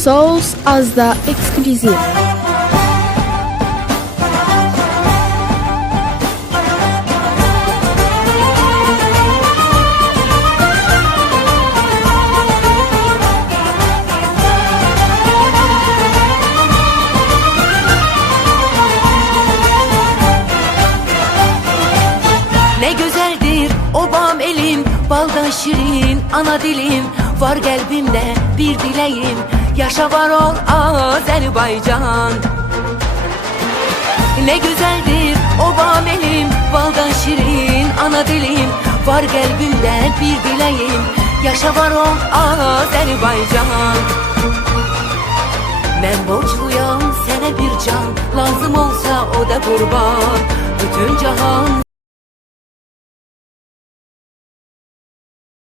Souls Azda Exclusive. Ne güzeldir obam elim, baldan şirin ana dilim. Var kalbimde bir dileğim, yaşa var ol Azerbaycan. Ne güzeldir obam elim, baldan şirin ana dilim. Var kalbimde bir dileğim, yaşa var ol Azerbaycan. Ben borçluyam sana bir can, lazım olsa o da kurban. Bütün cahan